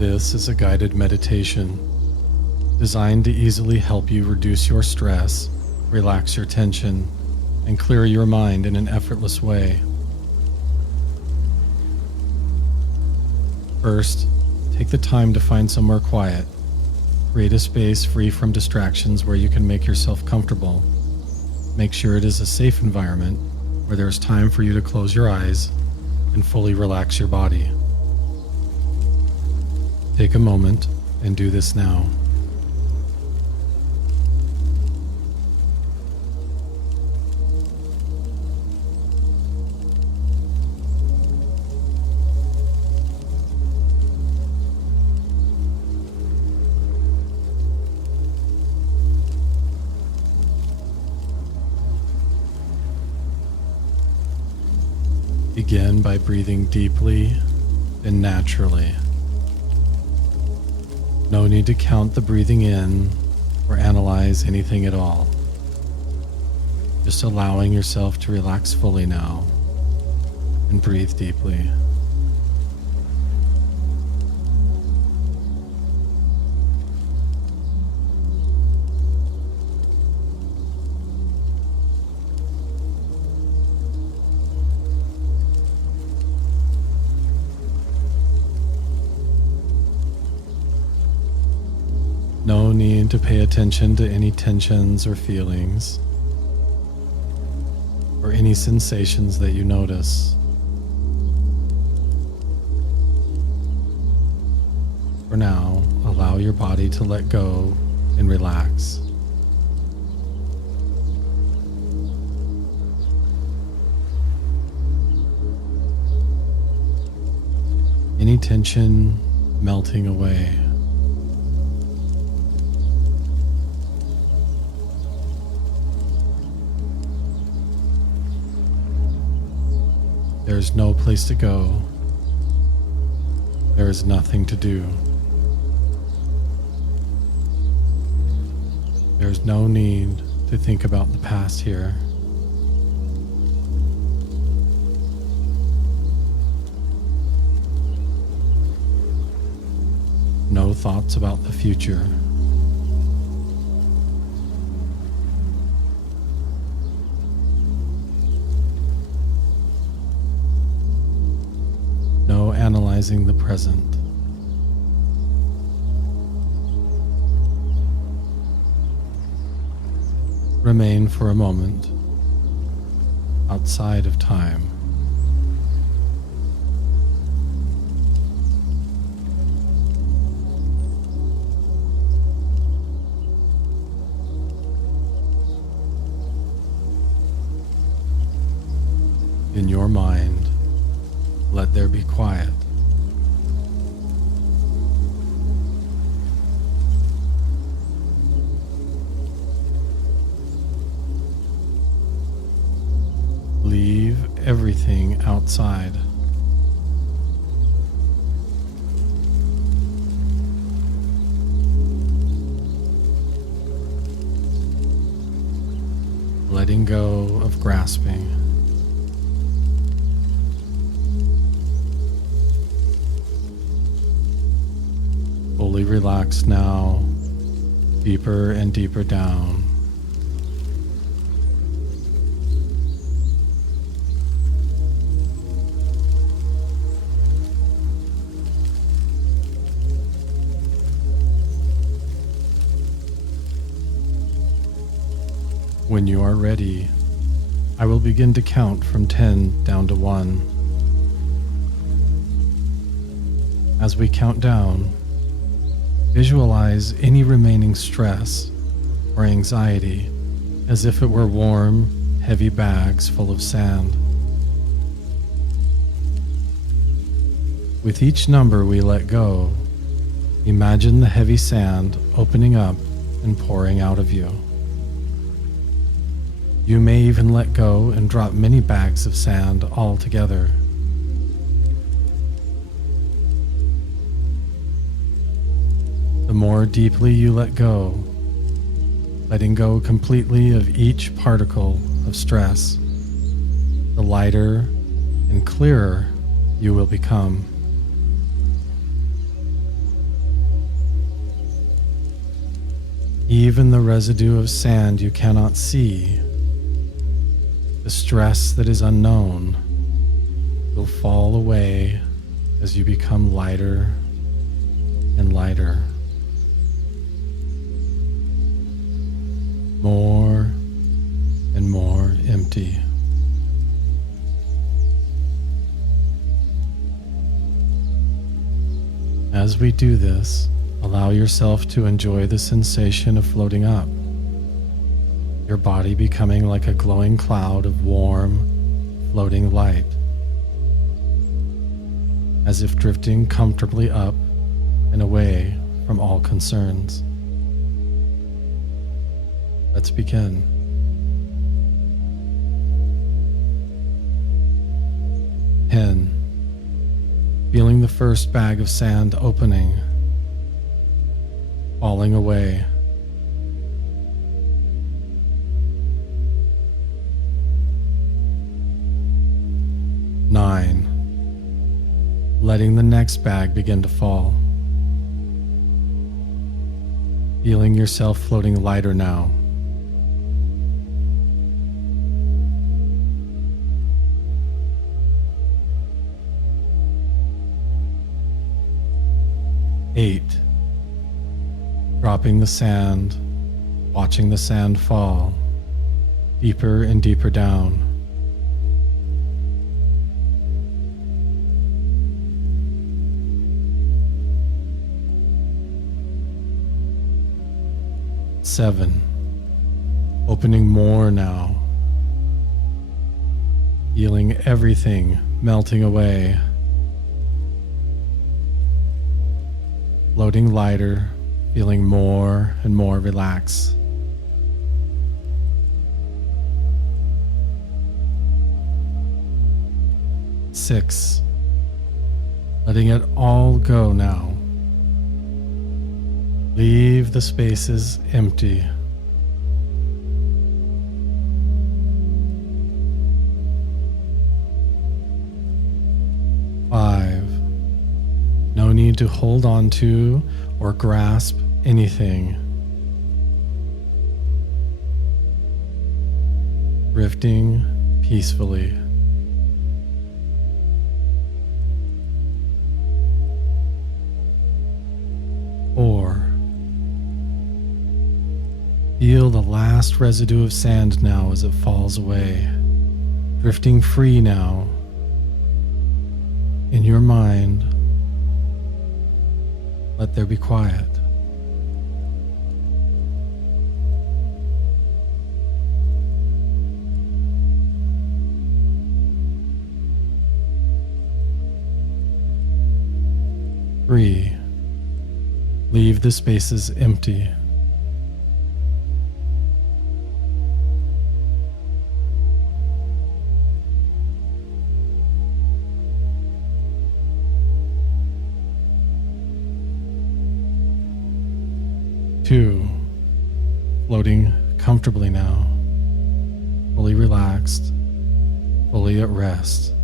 This is a guided meditation designed to easily help you reduce your stress, relax your tension, and clear your mind in an effortless way. First, take the time to find somewhere quiet. Create a space free from distractions where you can make yourself comfortable. Make sure it is a safe environment where there is time for you to close your eyes and fully relax your body. Take a moment and do this now. Begin by breathing deeply and naturally. No need to count the breathing in or analyze anything at all. Just allowing yourself to relax fully now and breathe deeply. No need to pay attention to any tensions or feelings, or any sensations that you notice. For now, allow your body to let go and relax. Any tension melting away. There is no place to go. There is nothing to do. There is no need to think about the past here. No thoughts about the future. No analyzing the present. Remain for a moment outside of time. In your mind, let there be quiet. Leave everything outside. Letting go of grasping. Fully relaxed now, deeper and deeper down. When you are ready, I will begin to count from 10 down to 1. As we count down, visualize any remaining stress or anxiety as if it were warm, heavy bags full of sand. With each number we let go, imagine the heavy sand opening up and pouring out of you. You may even let go and drop many bags of sand all together. The more deeply you let go, letting go completely of each particle of stress, the lighter and clearer you will become. Even the residue of sand you cannot see, the stress that is unknown, will fall away as you become lighter and lighter. More and more empty. As we do this, allow yourself to enjoy the sensation of floating up, your body becoming like a glowing cloud of warm, floating light, as if drifting comfortably up and away from all concerns. Let's begin. Ten. Feeling the first bag of sand opening, falling away. 9. Letting the next bag begin to fall. Feeling yourself floating lighter now. 8. Dropping the sand, watching the sand fall deeper and deeper down. 7. Opening more now, feeling everything melting away, floating lighter, feeling more and more relaxed. 6. Letting it all go now. Leave the spaces empty. 5. No need to hold on to or grasp anything. Drifting peacefully. 4. Feel the last residue of sand now as it falls away, drifting free now. In your mind, let there be quiet. Three. Leave the spaces empty. 2. Floating comfortably now, fully relaxed, fully at rest.